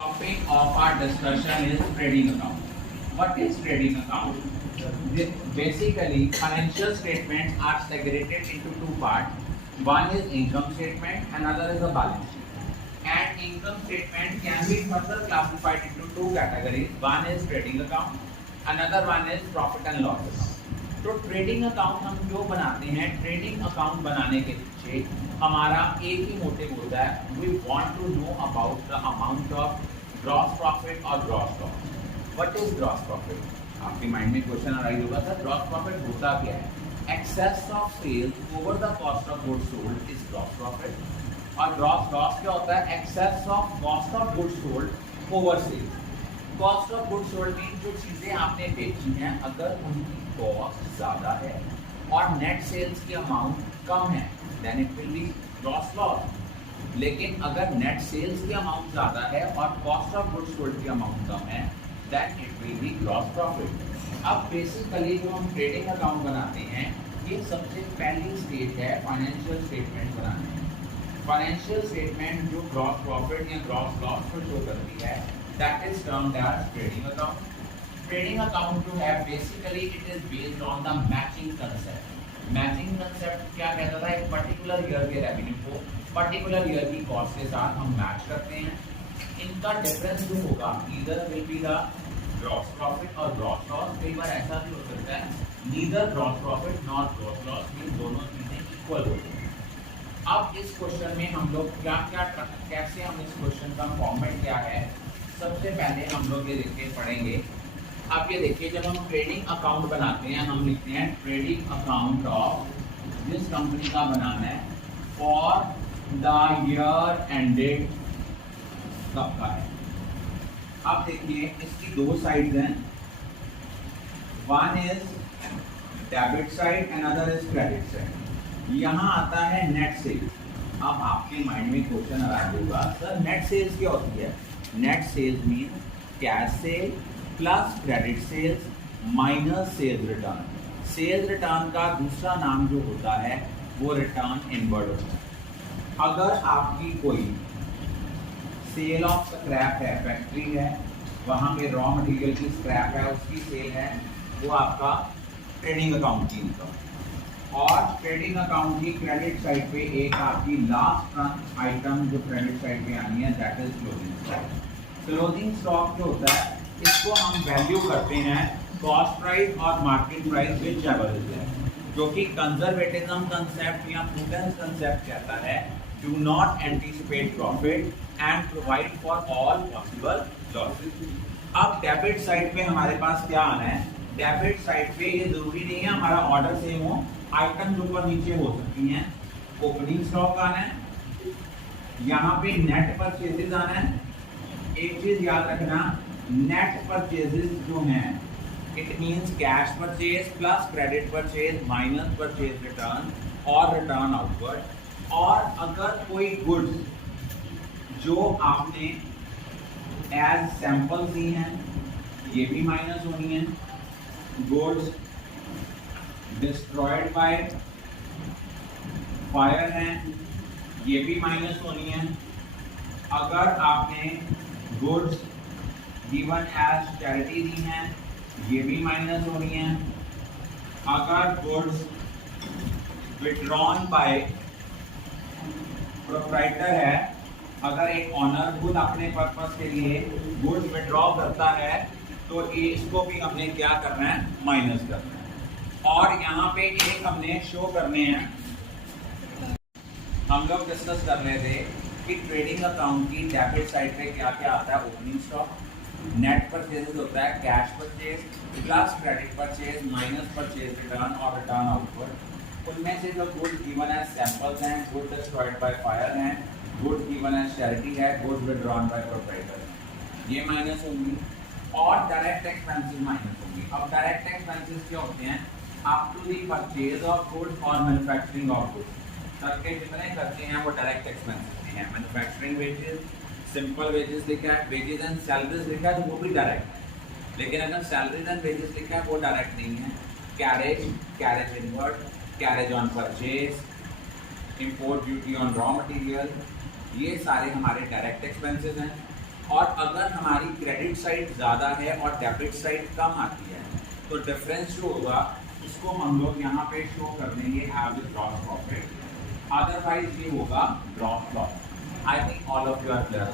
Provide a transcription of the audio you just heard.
Topic of our discussion is trading account. What is trading account? Basically, financial statements are segregated into two parts. One is income statement, another is a balance sheet. And income statement can be further classified into two categories. One is trading account, another one is profit and loss account. तो trading account हम क्यों बनाते हैं? Trading account बनाने के पीछे हमारा एक ही मोटिव होता है, we want to know about the amount of gross profit और gross loss. What is gross profit? आपके माइंड में क्वेश्चन अराइज होगा, सर ग्रॉस प्रॉफिट होता क्या है? Excess of sales over the cost of goods sold is gross profit. और gross loss क्या होता है? Excess of cost of goods sold over sales. Cost of goods sold mean जो चीजें आपने बेची हैं, अगर उनकी कॉस्ट ज्यादा है और नेट सेल्स की अमाउंट कम है, then it will be gross loss. लेकिन अगर नेट सेल्स की अमाउंट ज्यादा है और कॉस्ट ऑफ गुड्स सोल्ड की अमाउंट कम है, then it will be gross profit. अब बेसिकली जो हम ट्रेडिंग अकाउंट बनाते हैं, ये सबसे पहली स्टेज है फाइनेंशियल स्टेटमेंट बनाने में. फाइनेंशियल स्टेटमेंट जो ग्रॉस प्रॉफिट या ग्रॉस लॉस को शो करती है, that is termed as trading account. Trading account जो है basically it is based on the matching concept. Matching concept क्या कहता था? एक पर्टिकुलर ईयर के रेवेन्यू को पर्टिकुलर ईयर की कॉस्ट के साथ हम मैच करते हैं. इनका डिफरेंस जो होगा, either will be the gross profit और ग्रॉस लॉस. कई बार ऐसा भी हो सकता है neither gross profit nor gross loss, mean दोनों चीजें इक्वल होती हैं. अब इस क्वेश्चन में हम लोग कैसे हम इस क्वेश्चन का फॉर्मेट क्या है, सबसे पहले हम लोग ये देख के पढ़ेंगे. आप ये देखिए, जब हम ट्रेडिंग अकाउंट बनाते हैं, हम लिखते हैं ट्रेडिंग अकाउंट ऑफ जिस कंपनी का बनाना है फॉर द ईयर एंडेड कब का है. अब देखिए इसकी दो साइड्स हैं, one is debit side and other is credit side. यहाँ आता है नेट सेल्स. अब आपके माइंड में क्वेश्चन आ रहा होगा, सर नेट सेल्स क्या होती है? Net sales mean cash sale plus credit sales minus sales return. Sales return का दूसरा नाम जो होता है वो रिटर्न इनवर्ड होता है. अगर आपकी कोई सेल ऑफ स्क्रैप है, फैक्ट्री है, वहाँ पे रॉ मटेरियल की स्क्रैप है, उसकी सेल है, वो आपका ट्रेडिंग अकाउंट की इनकम. और ट्रेडिंग अकाउंट की क्रेडिट साइड पे एक आपकी लास्ट आइटम जो क्रेडिट साइड पे आनी है, that is closing stock. Closing stock जो होता है, इसको हम वैल्यू करते हैं कॉस्ट प्राइस और market price which ever is है, जो कि कंजर्वेटिज्म कंसेप्ट या प्रूडेंस कंसेप्ट कहता है, do not anticipate profit and provide for all possible losses. अब डेबिट साइड पे हमारे पास क्या आना है? डेबिट साइड पे ये जरूरी नहीं है हमारा ऑर्डर सेम हो, आइटम ऊपर नीचे हो सकती हैं. ओपनिंग स्टॉक आना है, यहाँ पे नेट परचेजेस आना है. एक चीज याद रखना, नेट परचेजेस जो हैं, it means cash purchase plus credit purchase minus purchase return और रिटर्न आउटवर्ड. और अगर कोई गुड्स जो आपने एज सैंपल दी हैं, ये भी माइनस होनी है. गुड्स डिस्ट्रॉयड बाय फायर हैं, ये भी माइनस होनी है. अगर आपने गुड्स गिवन एज चैरिटी दी हैं, ये भी माइनस होनी है. अगर गुड्स विड्रॉन बाय प्रोप्राइटर है, अगर एक ऑनर खुद अपने पर्पस के लिए गुड्स विड्रॉ करता है, तो इसको भी हमने क्या करना है? माइनस करना है. और यहाँ पे एक हमने शो करने हैं, हम लोग डिस्कस कर रहे थे कि ट्रेडिंग अकाउंट की डेबिट साइड पे क्या क्या आता है? ओपनिंग स्टॉक, नेट परचेजेस होता है cash purchase plus credit purchase minus purchase return और रिटर्न आउटवर्ड. उनमें से जो गुड्स गिवन एज सैंपल्स हैं, गुड्स डिस्ट्रॉयड बाय फायर हैं, गुड्स गिवन एज चैरिटी है, गुड्स विड्रॉन बाय प्रोप्राइटर, ये माइनस होंगी. और डायरेक्ट एक्सपेंसेस माइनस होंगी. अब डायरेक्ट एक्सपेंसेस क्या होते हैं? Up to the purchase of goods और मैन्युफैक्चरिंग ऑफ गुड्स तक के जितने खर्चे हैं वो डायरेक्ट एक्सपेंसेस हैं. मैन्युफैक्चरिंग वेजेस, सिंपल वेजेस लिखा है, वेजेस एंड सैलरीज लिखा है, तो वो भी डायरेक्ट है. लेकिन अगर सैलरीज एंड वेजेस लिखा है, वो डायरेक्ट नहीं है. Carriage, carriage inward, carriage on purchase, import duty on raw material, ये सारे हमारे डायरेक्ट एक्सपेंसेस हैं. और अगर हमारी क्रेडिट साइड ज़्यादा है और डेबिट साइड कम आती है तो डिफरेंस जो होगा उसको हम लोग यहाँ पे शो कर देंगे एज ग्रॉस प्रॉफिट, अदरवाइज ये होगा gross loss. I think all of you are clear.